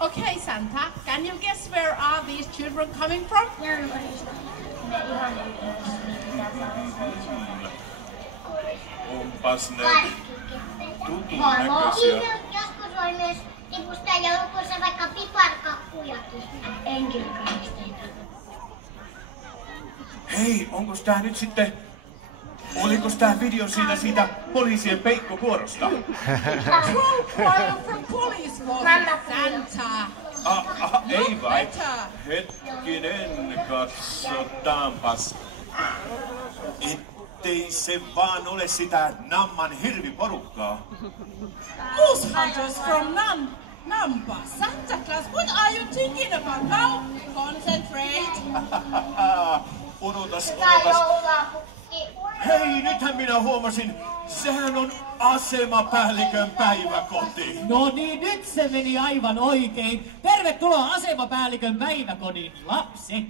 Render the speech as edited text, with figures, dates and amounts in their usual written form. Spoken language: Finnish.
Okay, Santa, can you guess where are these children coming from? Onpas ne tutun näköisiä. Joskus voi myös tipustaa joulukuussa vaikka piparkakkujakin. Enkelkaisteita. Hei, onkos tää nyt sitten... Olikos tää video siitä poliisien peikkokuorosta? Troll choir from police force, Santa. Ei vai. Hetkinen, katsotaanpas. Ettei se vaan ole sitä Namman hirviporukkaa. Moose hunters from Nampa. Santa Claus, what are you thinking about now? Concentrate. Odotas. Hei, nythän minä huomasin. Sehän on asemapäällikön päiväkoti. No niin, nyt se meni aivan oikein. Tervetuloa asemapäällikön päiväkodin lapset.